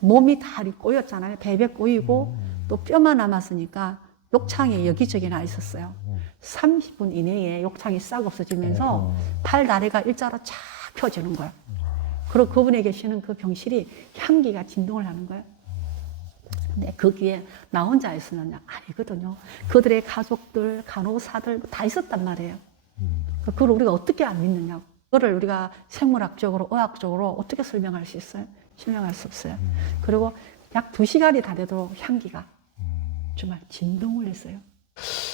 몸이 다 꼬였잖아요. 배배 꼬이고 또 뼈만 남았으니까 욕창이 여기저기 나 있었어요. 30분 이내에 욕창이 싹 없어지면서 팔 다리가 일자로 쫙 펴지는 거예요. 그리고 그분에 계시는 그 병실이 향기가 진동을 하는 거예요. 근데 거기에 나 혼자 있었느냐? 아니거든요. 그들의 가족들, 간호사들 다 있었단 말이에요. 그걸 우리가 어떻게 안 믿느냐고. 그거를 우리가 생물학적으로, 의학적으로 어떻게 설명할 수 있어요? 설명할 수 없어요. 그리고 약 2시간이 다 되도록 향기가 정말 진동을 했어요.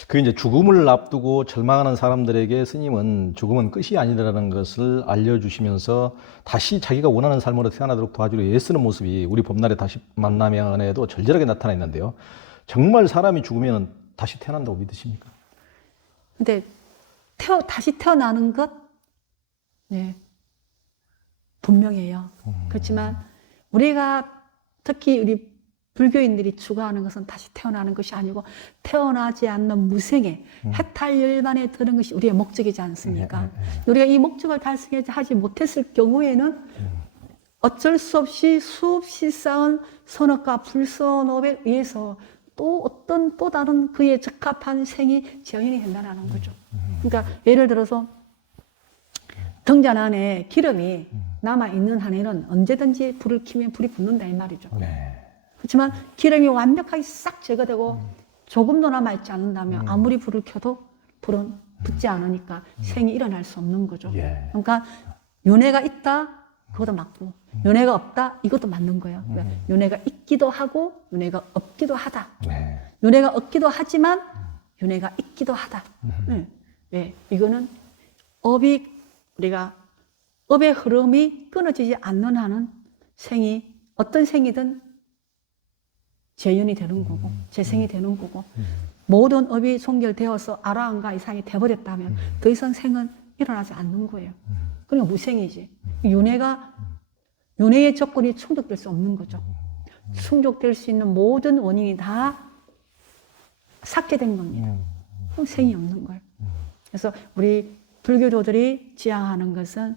그 이제 죽음을 앞두고 절망하는 사람들에게 스님은 죽음은 끝이 아니라는 것을 알려주시면서 다시 자기가 원하는 삶으로 태어나도록 도와주려 애쓰는 모습이 우리 봄날에 다시 만나면에도 절절하게 나타나 있는데요. 정말 사람이 죽으면 다시 태어난다고 믿으십니까? 근데 다시 태어나는 것, 네, 분명해요. 그렇지만 우리가 특히 우리 불교인들이 추구하는 것은 다시 태어나는 것이 아니고 태어나지 않는 무생의 해탈열반에 드는 것이 우리의 목적이지 않습니까? 우리가 이 목적을 달성하지 못했을 경우에는 어쩔 수 없이 수없이 쌓은 선업과 불선업에 의해서 또 어떤 또 다른 그에 적합한 생이 재현이 된다는 거죠. 그러니까 예를 들어서 등잔 안에 기름이 남아있는 한에는 언제든지 불을 켜면 불이 붙는다 이 말이죠. 네. 그렇지만 기름이 완벽하게 싹 제거되고 조금도 남아있지 않는다면 아무리 불을 켜도 불은 붙지 않으니까 생이 일어날 수 없는 거죠. 예. 그러니까 윤회가 있다, 그것도 맞고 윤회가 없다, 이것도 맞는 거예요. 윤회가 있기도 하고 윤회가 없기도 하다. 네. 윤회가 없기도 하지만 윤회가 있기도 하다. 네. 네. 이거는 우리가 업의 흐름이 끊어지지 않는 한은 생이 어떤 생이든 재연이 되는 거고 재생이 되는 거고 모든 업이 종결되어서 아라한가 이상이 돼버렸다면 더 이상 생은 일어나지 않는 거예요. 그러니까 무생이지. 윤회의 조건이 충족될 수 없는 거죠. 충족될 수 있는 모든 원인이 다 삭제된 겁니다. 그럼 생이 없는 거예요. 그래서 우리 불교도들이 지향하는 것은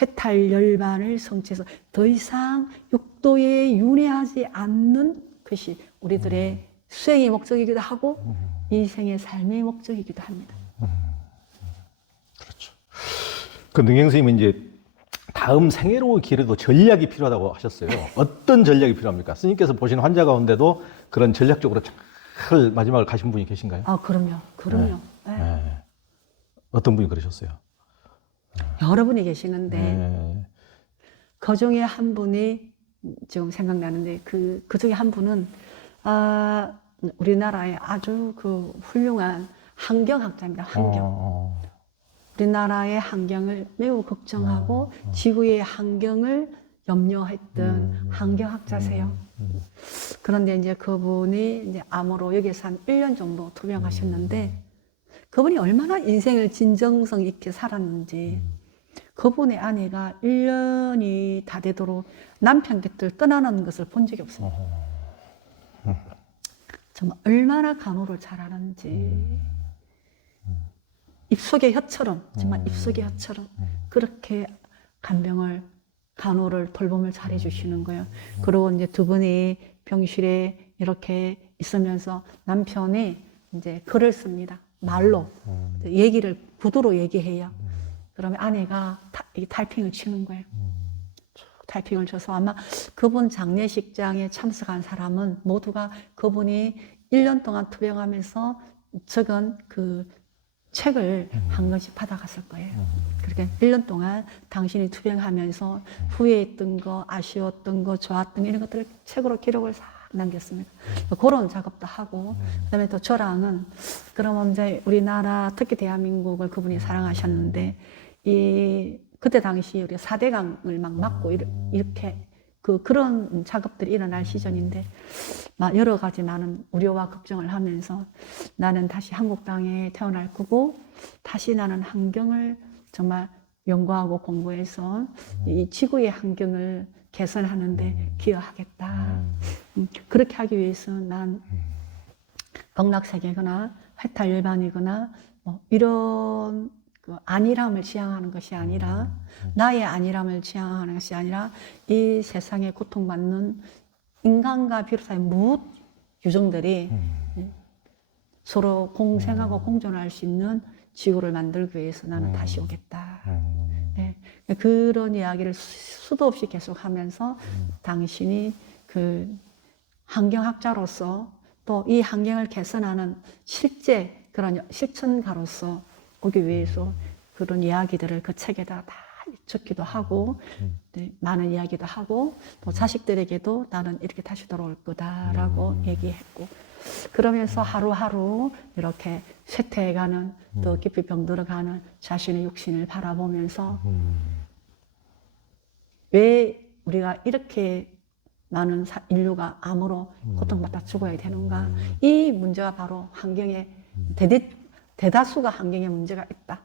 해탈열반을 성취해서 더 이상 육도에 윤회하지 않는 것이 우리들의 수행의 목적이기도 하고 이 생의 삶의 목적이기도 합니다. 그렇죠. 그 능행 스님은 이제 다음 생애로 길에도 전략이 필요하다고 하셨어요. 어떤 전략이 필요합니까? 스님께서 보신 환자 가운데도 그런 전략적으로 잘 마지막을 가신 분이 계신가요? 아, 그럼요. 그럼요. 네. 네. 어떤 분이 그러셨어요? 여러 분이 계시는데 네. 그 중에 한 분이 지금 생각나는데 그 중에 한 분은 우리나라의 아주 그 훌륭한 환경학자입니다. 환경. 우리나라의 환경을 매우 걱정하고 지구의 환경을 염려했던 환경학자세요. 그런데 이제 그분이 이제 암으로 여기서 한 1년 정도 투병하셨는데 그분이 얼마나 인생을 진정성 있게 살았는지 그분의 아내가 1년이 다 되도록 남편 곁을 떠나는 것을 본 적이 없습니다. 정말 얼마나 간호를 잘하는지 입속의 혀처럼 정말 입속의 혀처럼 그렇게 간호를 돌봄을 잘해 주시는 거예요. 그리고 이제 두 분이 병실에 이렇게 있으면서 남편이 이제 글을 씁니다. 말로 구두로 얘기해요. 그러면 아내가 타이핑을 치는 거예요. 타이핑을 쳐서 아마 그분 장례식장에 참석한 사람은 모두가 그분이 1년 동안 투병하면서 적은 그 책을 한 권씩 받아갔을 거예요. 그렇게 1년 동안 당신이 투병하면서 후회했던 거, 아쉬웠던 거, 좋았던 거 이런 것들을 책으로 기록을 싹 남겼습니다. 그런 작업도 하고 그다음에 또 저랑은 그러면 이제 우리나라 특히 대한민국을 그분이 사랑하셨는데 그때 당시 우리 4대강을 막 막고 이렇게 그런 작업들이 일어날 시절인데 여러 가지 많은 우려와 걱정을 하면서 나는 다시 한국 땅에 태어날 거고 다시 나는 환경을 정말 연구하고 공부해서 이 지구의 환경을 개선하는데 기여하겠다. 그렇게 하기 위해서 난 극락세계거나 해탈열반이거나 뭐 이런 그 안일함을 지향하는 것이 아니라 나의 안일함을 지향하는 것이 아니라 이 세상에 고통받는 인간과 비롯한 무엇 유정들이 서로 공생하고 공존할 수 있는 지구를 만들기 위해서 나는 다시 오겠다. 네. 그런 이야기를 수도 없이 계속하면서 당신이 그 환경학자로서 또 이 환경을 개선하는 실제 그런 실천가로서 오기 위해서 그런 이야기들을 그 책에다 다 적기도 하고 네, 많은 이야기도 하고 또 자식들에게도 나는 이렇게 다시 돌아올 거다라고 얘기했고 그러면서 하루하루 이렇게 쇠퇴해가는 또 깊이 병들어가는 자신의 육신을 바라보면서 왜 우리가 이렇게 많은 인류가 암으로 고통받다 죽어야 되는가 이 문제가 바로 환경에 대다수가 환경에 문제가 있다.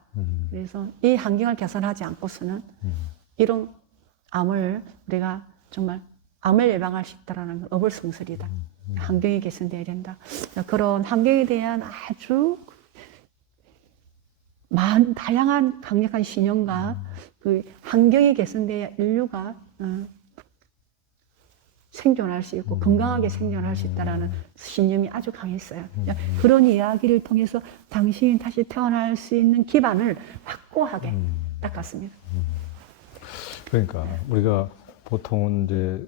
그래서 이 환경을 개선하지 않고서는 이런 암을 우리가 정말 암을 예방할 수 있다는 건 어불성설이다. 환경이 개선돼야 된다. 그런 환경에 대한 아주 다양한 강력한 신념과 그 환경이 개선돼야 인류가 생존할 수 있고 건강하게 생존할 수 있다는 신념이 아주 강했어요. 그런 이야기를 통해서 당신이 다시 태어날 수 있는 기반을 확고하게 닦았습니다. 그러니까 우리가 보통은 이제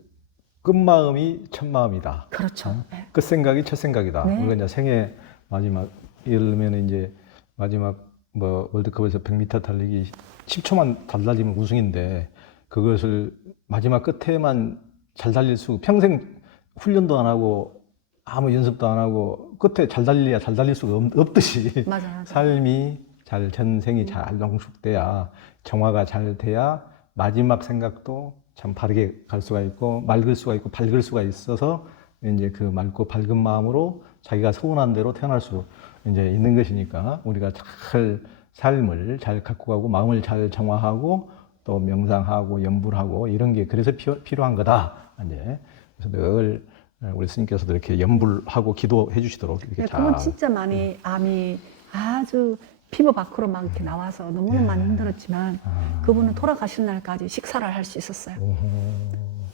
끝마음이 첫마음이다. 그렇죠. 네. 끝생각이 첫생각이다. 네. 우리가 이제 생애 마지막 예를 들면 이제 마지막 뭐 월드컵에서 100m 달리기 10초만 달라지면 우승인데 그것을 마지막 끝에만 잘 달릴 수 평생 훈련도 안 하고 아무 연습도 안 하고 끝에 잘 달려야 잘 달릴 수가 없듯이 맞아요. 삶이 잘 전생이 잘 농축돼야 정화가 잘 돼야 마지막 생각도 참 바르게 갈 수가 있고 맑을 수가 있고 밝을 수가 있어서 이제 그 맑고 밝은 마음으로 자기가 소원한 대로 태어날 수 이제 있는 것이니까 우리가 잘 삶을 잘 갖고 가고 마음을 잘 정화하고 또 명상하고 염불하고 이런 게 그래서 필요한 거다. 이제 그래서 늘 우리 스님께서도 이렇게 염불하고 기도해 주시도록 이렇게 네, 잘. 그분 진짜 많이 암이 아주 피부 밖으로 막 이렇게 나와서 너무나 많이 힘들었지만 그분은 돌아가시는 날까지 식사를 할 수 있었어요.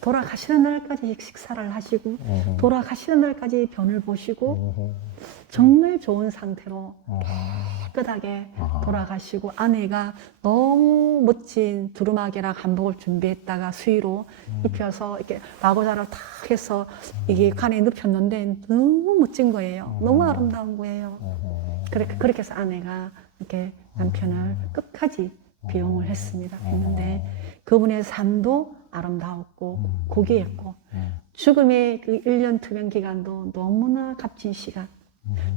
돌아가시는 날까지 식사를 하시고 돌아가시는 날까지 변을 보시고 정말 좋은 상태로 깨끗하게 돌아가시고 아내가 너무 멋진 두루마기랑 한복을 준비했다가 수의로 입혀서 이렇게 마고자를 탁 해서 이게 칸에 눕혔는데 너무 멋진 거예요. 너무 아름다운 거예요. 그렇게 해서 아내가 이렇게 남편을 끝까지 비용을 했는데 그분의 삶도 아름다웠고 고귀했고 죽음의 그 1년 투병 기간도 너무나 값진 시간.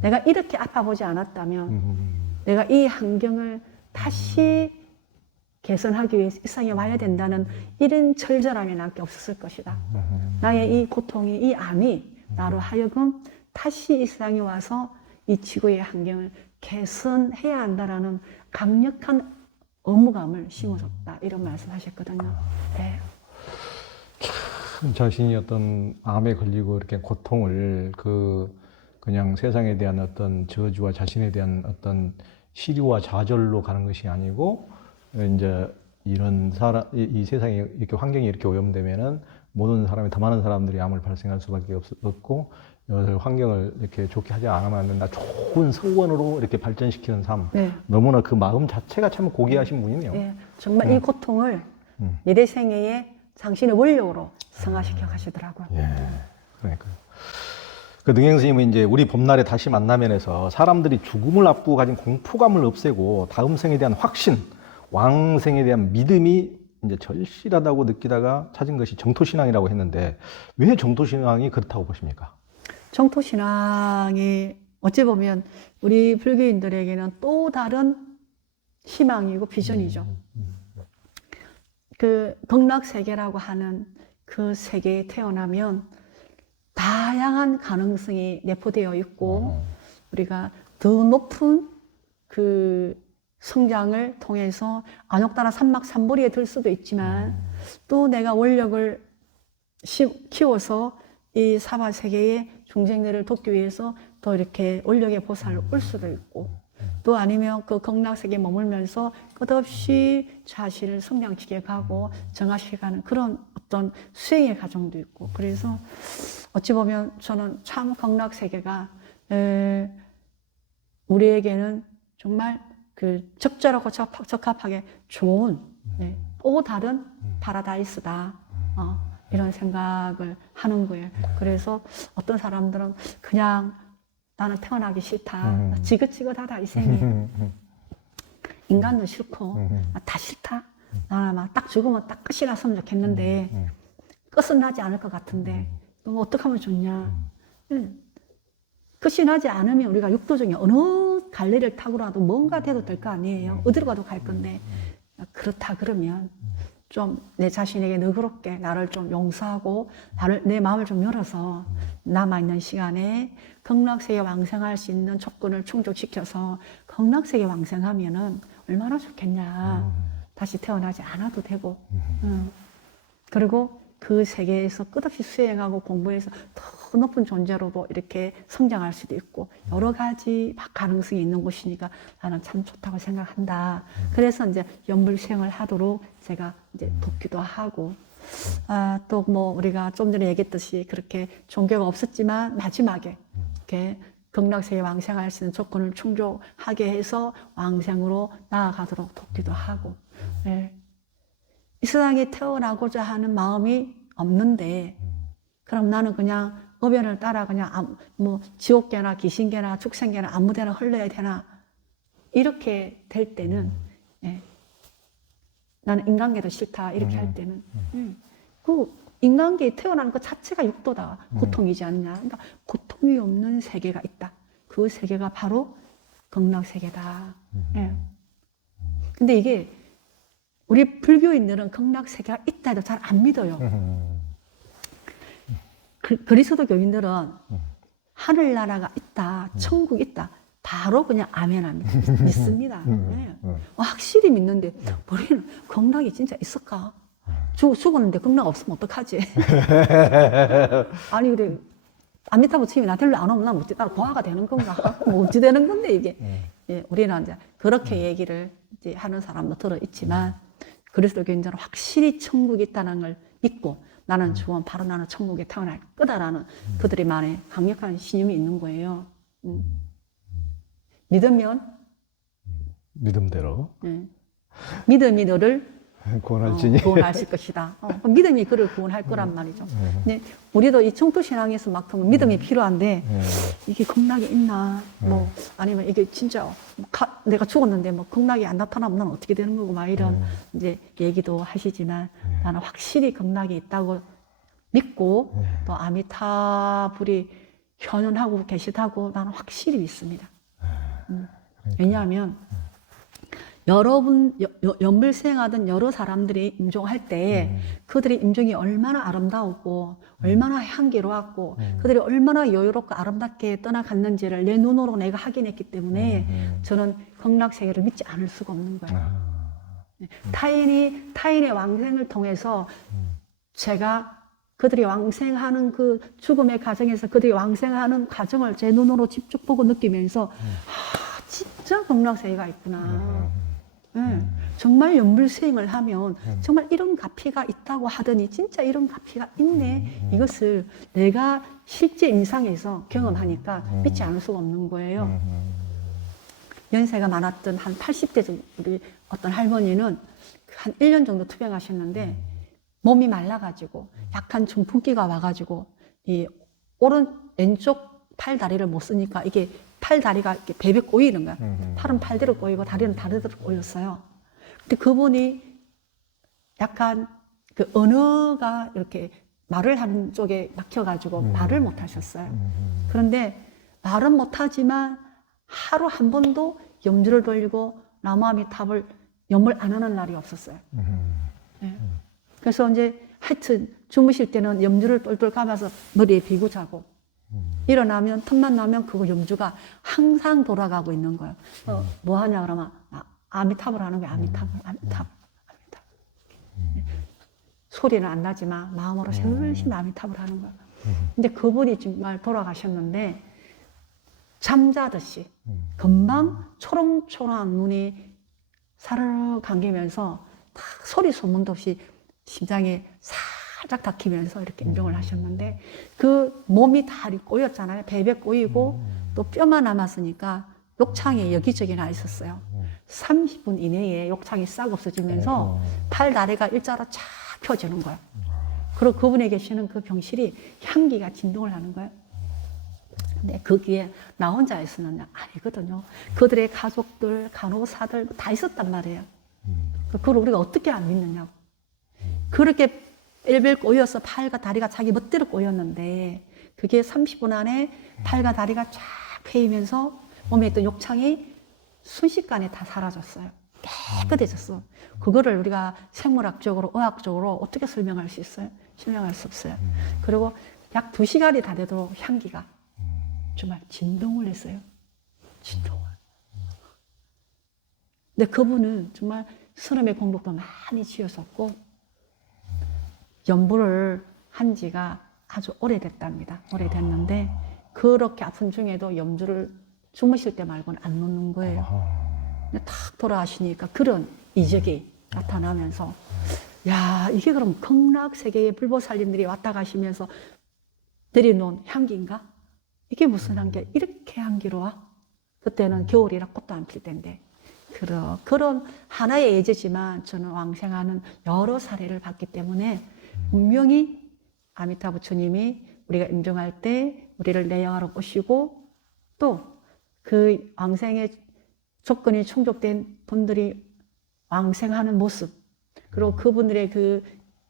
내가 이렇게 아파보지 않았다면 내가 이 환경을 다시 개선하기 위해서 이 세상에 와야 된다는 이런 철저함이 나게 없었을 것이다. 나의 이 고통이 이 암이 나로 하여금 다시 이 세상에 와서 이 지구의 환경을 개선해야 한다라는 강력한 의무감을 심어줬다 이런 말씀하셨거든요. 네. 자신이 어떤 암에 걸리고 이렇게 고통을 그냥 세상에 대한 어떤 저주와 자신에 대한 어떤 시류와 좌절로 가는 것이 아니고 이제 이런 이 세상에 이렇게 환경이 이렇게 오염되면은 모든 사람이 더 많은 사람들이 암을 발생할 수밖에 없고 이것을 환경을 이렇게 좋게 하지 않으면 안 된다. 좋은 서원으로 이렇게 발전시키는 삶. 네. 너무나 그 마음 자체가 참 고귀하신 분이네요. 네. 정말 이 고통을 미래 생애에 당신의 원력으로 승화시켜 가시더라고요. 예, 그러니까요. 그 능행 스님은 이제 우리 봄날에 다시 만나면에서 사람들이 죽음을 앞두고 가진 공포감을 없애고 다음 생에 대한 확신, 왕생에 대한 믿음이 이제 절실하다고 느끼다가 찾은 것이 정토신앙이라고 했는데 왜 정토신앙이 그렇다고 보십니까? 정토신앙이 어찌 보면 우리 불교인들에게는 또 다른 희망이고 비전이죠. 그 극락세계라고 하는 그 세계에 태어나면 다양한 가능성이 내포되어 있고 우리가 더 높은 그 성장을 통해서 안옥다나 삼막삼보리에 들 수도 있지만 또 내가 원력을 키워서 이 사바세계의 중생들을 돕기 위해서 또 이렇게 원력의 보살을 올 수도 있고 또 아니면 그 극락세계에 머물면서 끝없이 자신을 성장시켜 가고 정화시켜 가는 그런 어떤 수행의 과정도 있고, 그래서 어찌 보면 저는 참 극락세계가 우리에게는 정말 그 적절하고 적합하게 좋은 또 다른 파라다이스다, 이런 생각을 하는 거예요. 그래서 어떤 사람들은 그냥 나는 태어나기 싫다, 지긋지긋하다 이 생이, 인간도 싫고 다 싫다, 나는 막 딱 죽으면 딱 끝이 났으면 좋겠는데 끝은 나지 않을 것 같은데 그럼 어떻게 하면 좋냐. 끝이 나지 않으면 우리가 육도 중에 어느 갈래를 타고라도 뭔가 돼도 될 거 아니에요. 어디로 가도 갈 건데, 그렇다 그러면 좀 내 자신에게 너그럽게 나를 좀 용서하고 내 마음을 좀 열어서 남아있는 시간에 극락세계 왕생할 수 있는 조건을 충족시켜서 극락세계 왕생하면은 얼마나 좋겠냐. 다시 태어나지 않아도 되고, 그리고 그 세계에서 끝없이 수행하고 공부해서 더 높은 존재로도 이렇게 성장할 수도 있고, 여러 가지 가능성이 있는 곳이니까 나는 참 좋다고 생각한다. 그래서 이제 연불수행을 하도록 제가 이제 돕기도 하고, 또 뭐 우리가 좀 전에 얘기했듯이 그렇게 종교가 없었지만 마지막에 이렇게 극락세계 왕생할 수 있는 조건을 충족하게 해서 왕생으로 나아가도록 돕기도 하고, 이 세상에 태어나고자 하는 마음이 없는데, 그럼 나는 그냥 어변을 따라 그냥 뭐 지옥계나 귀신계나 축생계나 아무데나 흘러야 되나, 이렇게 될 때는 나는 인간계도 싫다 이렇게 할 때는 그 인간계에 태어나는 것 자체가 육도다, 고통이지 않냐. 그러니까 고통이 없는 세계가 있다. 그 세계가 바로 극락세계다. 근데 이게 우리 불교인들은 극락세계가 있다 해도 잘 안 믿어요. 그리스도 교인들은 하늘나라가 있다, 천국이 있다, 바로 그냥 아멘합니다. 믿습니다. 확실히 믿는데 우리는 극락이 진짜 있을까? 죽었는데 극락 없으면 어떡하지? 아니 그래, 아미타부 스님이 나한테 안 오면 난 어찌 따라 고아가 되는 건가? 뭐 어찌 되는 건데 이게. 우리는 이제 그렇게 얘기를 이제 하는 사람도 들어 있지만, 그리스도 교인들은 확실히 천국이 있다는 걸 믿고 나는 주원 바로 나는 천국에 태어날 거다라는 그들만의 강력한 신념이 있는 거예요. 믿으면 믿음대로 믿음이 너를 구원할지니 구원하실 것이다. 믿음이 그를 구원할 거란 말이죠. 근데 우리도 이 청투신앙에서 막하면 믿음이 필요한데 이게 극락이 있나, 뭐 아니면 이게 진짜 내가 죽었는데 뭐 극락이 안 나타나면 난 어떻게 되는 거고 막 이런 이제 얘기도 하시지만, 나는 확실히 극락이 있다고 믿고 또 아미타불이 현현하고 계시다고 나는 확실히 믿습니다. 왜냐하면 여러분 연불수행하던 여러 사람들이 임종할 때 그들의 임종이 얼마나 아름다웠고 얼마나 향기로웠고 그들이 얼마나 여유롭고 아름답게 떠나갔는지를 내 눈으로 내가 확인했기 때문에 저는 극락세계를 믿지 않을 수가 없는 거예요. 타인의 왕생을 통해서 제가 그들이 왕생하는 그 죽음의 과정에서 그들이 왕생하는 과정을 제 눈으로 직접 보고 느끼면서 진짜 극락세계가 있구나. 정말 연불수행을 하면 정말 이런 가피가 있다고 하더니 진짜 이런 가피가 있네. 이것을 내가 실제 임상에서 경험하니까 믿지 않을 수가 없는 거예요. 연세가 많았던 한 80대 정도 우리 어떤 할머니는 한 1년 정도 투병하셨는데 몸이 말라가지고 약간 중풍기가 와가지고 이 왼쪽 팔 다리를 못 쓰니까 이게 팔 다리가 이렇게 베베 꼬이는 거야. 팔은 팔대로 꼬이고 다리는 다리대로 꼬였어요. 근데 그분이 약간 그 언어가 이렇게 말을 하는 쪽에 막혀가지고 말을 못 하셨어요. 그런데 말은 못 하지만 하루 한 번도 염주를 돌리고 나무아미탑을 염을 안 하는 날이 없었어요. 그래서 이제 하여튼 주무실 때는 염주를 똘똘 감아서 머리에 비고 자고, 일어나면 틈만 나면 그거 염주가 항상 돌아가고 있는 거예요. 뭐 하냐 그러면 아미탑을 하는 거예요. 아미탑. 소리는 안 나지만 마음으로 열심히 아미탑을 하는 거예요. 근데 그분이 정말 돌아가셨는데 잠자듯이 금방 초롱초롱한 눈이 사르르 감기면서 딱 소리 소문도 없이 심장이 살짝 닥히면서 이렇게 임종을 하셨는데 그 몸이 다 꼬였잖아요. 배배 꼬이고 또 뼈만 남았으니까 욕창이 여기저기 나 있었어요. 30분 이내에 욕창이 싹 없어지면서 팔 다리가 일자로 쫙 펴지는 거예요. 그리고 그분에 계시는 그 병실이 향기가 진동을 하는 거예요. 근데 거기에 나 혼자 있었느냐? 아니거든요. 그들의 가족들, 간호사들 다 있었단 말이에요. 그걸 우리가 어떻게 안 믿느냐고. 그렇게 벨벨 꼬여서 팔과 다리가 자기 멋대로 꼬였는데 그게 30분 안에 팔과 다리가 쫙 패이면서 몸에 있던 욕창이 순식간에 다 사라졌어요. 깨끗해졌어. 그거를 우리가 생물학적으로, 의학적으로 어떻게 설명할 수 있어요? 설명할 수 없어요. 그리고 약 2시간이 다 되도록 향기가 정말 진동을 했어요. 진동을. 근데 그분은 정말 스님의 공덕도 많이 지었었고 연부를 한 지가 아주 오래됐답니다. 오래됐는데 그렇게 아픈 중에도 염주를 주무실 때 말고는 안 놓는 거예요. 근데 탁 돌아가시니까 그런 이적이 나타나면서 야, 이게 그럼 극락세계의 불보살님들이 왔다 가시면서 내려놓은 향기인가? 이게 무슨 향기야? 이렇게 향기로워? 그때는 겨울이라 꽃도 안 필 때인데 그런 하나의 예제지만 저는 왕생하는 여러 사례를 봤기 때문에 분명히 아미타 부처님이 우리가 임종할 때 우리를 내양하러 오시고 또 그 왕생의 조건이 충족된 분들이 왕생하는 모습 그리고 그분들의 그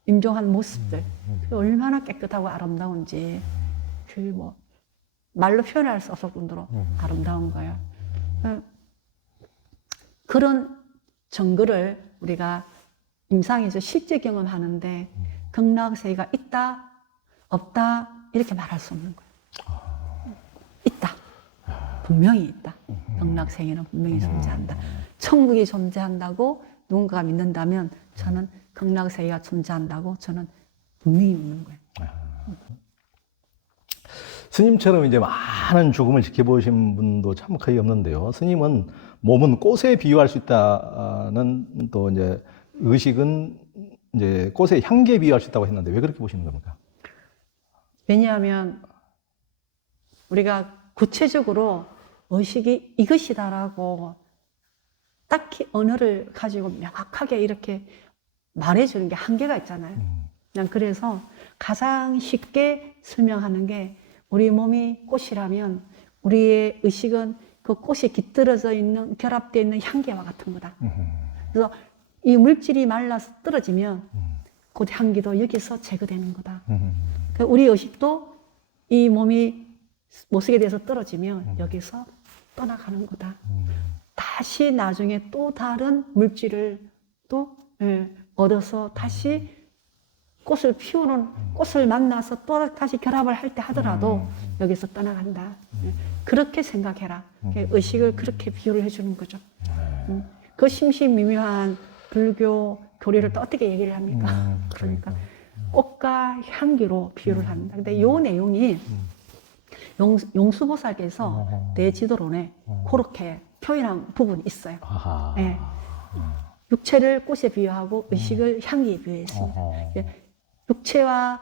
임종한 모습들 얼마나 깨끗하고 아름다운지 그 뭐 말로 표현할 수 없을 정도로 아름다운 거예요. 그런 정글을 우리가 임상에서 실제 경험하는데 극락세계가 있다, 없다 이렇게 말할 수 없는 거예요. 있다. 분명히 있다. 극락세계는 분명히 존재한다. 천국이 존재한다고 누군가가 믿는다면 저는 극락세계가 존재한다고 저는 분명히 믿는 거예요. 스님처럼 이제 많은 죽음을 지켜보신 분도 참 거의 없는데요. 스님은 몸은 꽃에 비유할 수 있다는 또 이제 의식은 이제 꽃의 향기에 비유할 수 있다고 했는데 왜 그렇게 보시는 겁니까? 왜냐하면 우리가 구체적으로 의식이 이것이다라고 딱히 언어를 가지고 명확하게 이렇게 말해주는 게 한계가 있잖아요. 난 그래서 가장 쉽게 설명하는 게 우리 몸이 꽃이라면 우리의 의식은 그 꽃이 깃들어져 있는, 결합되어 있는 향기와 같은 거다. 그래서 이 물질이 말라서 떨어지면 그 향기도 여기서 제거되는 거다. 그러니까 우리 의식도 이 몸이 못쓰게 돼서 떨어지면 여기서 떠나가는 거다. 다시 나중에 또 다른 물질을 또 얻어서 다시 꽃을 피우는, 꽃을 만나서 또 다시 결합을 할 때 하더라도 여기서 떠나간다. 그렇게 생각해라. 의식을 그렇게 비유를 해주는 거죠. 그 심신미묘한 불교 교리를 또 어떻게 얘기를 합니까? 그러니까 꽃과 향기로 비유를 합니다. 근데 이 내용이 용수보살께서 대지도론에 그렇게 표현한 부분이 있어요. 네. 육체를 꽃에 비유하고 의식을 향기에 비유했습니다. 육체와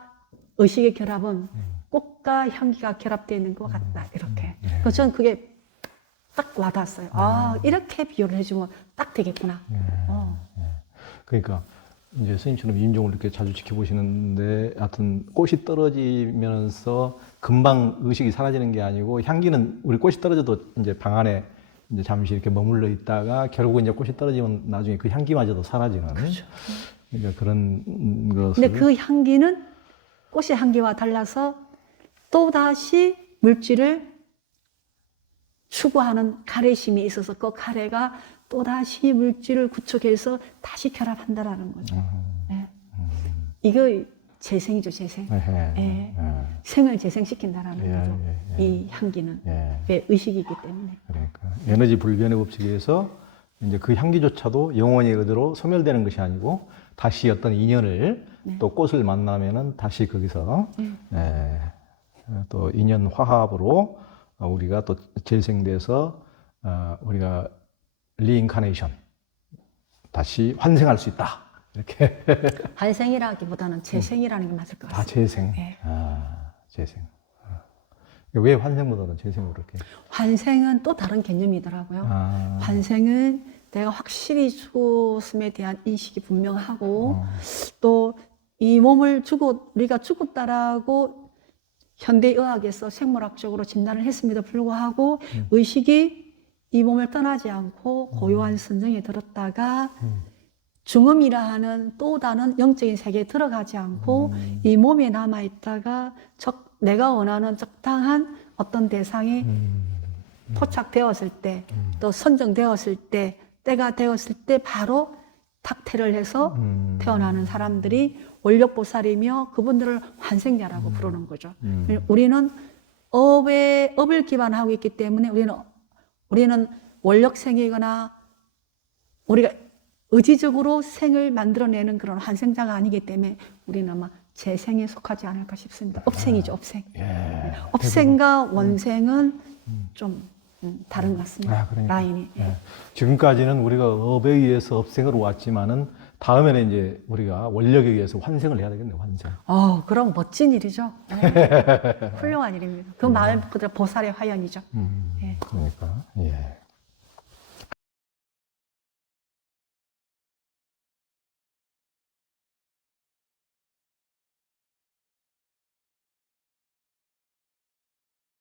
의식의 결합은 꽃과 향기가 결합되어 있는 것 같다. 이렇게. 그래서 저는 그게 딱 와닿았어요. 아, 이렇게 비유를 해주면 딱 되겠구나. 그러니까 이제 스님처럼 임종을 이렇게 자주 지켜보시는데 하여튼 꽃이 떨어지면서 금방 의식이 사라지는 게 아니고 향기는 우리 꽃이 떨어져도 이제 방 안에 이제 잠시 이렇게 머물러 있다가 결국은 이제 꽃이 떨어지면 나중에 그 향기마저도 사라지는. 그렇죠. 그러니까 그런 것을. 근데 그 향기는 꽃의 향기와 달라서 또 다시 물질을 추구하는 가래심이 있어서 그 가래가 또 다시 물질을 구축해서 다시 결합한다라는 거죠. 네. 이거 재생이죠, 재생. 생을 재생시킨다라는 거죠. 이 향기는 왜 의식이기 때문에. 그러니까 에너지 불변의 법칙에 의해서 이제 그 향기조차도 영원히 그대로 소멸되는 것이 아니고 다시 어떤 인연을 또 꽃을 만나면은 다시 거기서 또 인연 화합으로 우리가 또 재생돼서 우리가 리인카네이션 다시 환생할 수 있다. 이렇게 환생이라기보다는 재생이라는 게 맞을 것 다 같습니다. 재생. 네. 재생. 왜 환생보다는 재생으로 이렇게? 환생은 또 다른 개념이더라고요. 환생은 내가 확실히 죽음에 대한 인식이 분명하고 또 이 몸을 우리가 죽었다라고 현대의학에서 생물학적으로 진단을 했음에도 불구하고 의식이 이 몸을 떠나지 않고 고요한 선정에 들었다가 중음이라 하는 또 다른 영적인 세계에 들어가지 않고 이 몸에 남아있다가 내가 원하는 적당한 어떤 대상이 포착되었을 때, 또 선정되었을 때, 때가 되었을 때 바로 탁퇴를 해서 태어나는 사람들이 원력보살이며 그분들을 환생자라고 부르는 거죠. 우리는 업을 기반하고 있기 때문에 우리는 원력생이거나 우리가 의지적으로 생을 만들어내는 그런 환생자가 아니기 때문에 우리는 아마 재생에 속하지 않을까 싶습니다. 업생이죠, 업생. 예. 업생과 원생은 좀 다른 것 같습니다. 그러니까. 라인이. 예. 지금까지는 우리가 업에 의해서 업생으로 왔지만은 다음에는 이제 우리가 원력에 의해서 환생을 해야 되겠네요, 환생. 그럼 멋진 일이죠. 훌륭한 일입니다. 그 말 그대로 보살의 화연이죠. 그러니까. 예.